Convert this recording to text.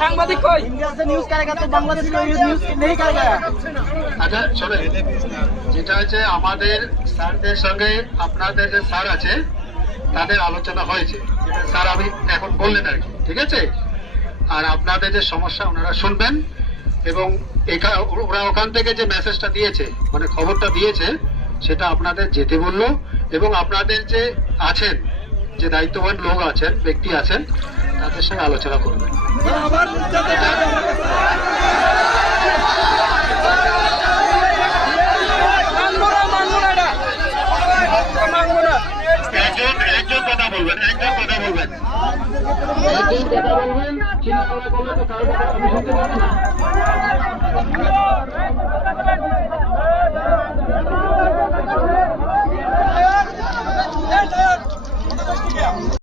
সাংবাদিক কই? আচ্ছা চলে, যেটা হচ্ছে আমাদের স্যারদের সঙ্গে আপনাদের যে স্যার আছে তাদের আলোচনা হয়েছে, স্যার আমি এখন বললেন আর কি, ঠিক আছে? আর আপনাদের যে সমস্যা ওনারা শুনবেন, এবং ওরা ওখান থেকে যে মেসেজটা দিয়েছে, মানে খবরটা দিয়েছে, সেটা আপনাদের যেতে বললো, এবং আপনাদের যে আছেন, যে দায়িত্ববান লোক আছেন, ব্যক্তি আছেন, তাদের সঙ্গে আলোচনা করবেন। একজন কথা বলবেন, একজন কথা বলবেন, একজন কথা বলবেন, চিন্তা করলে তো কারো কথা আমি শুনতে পাচ্ছি না।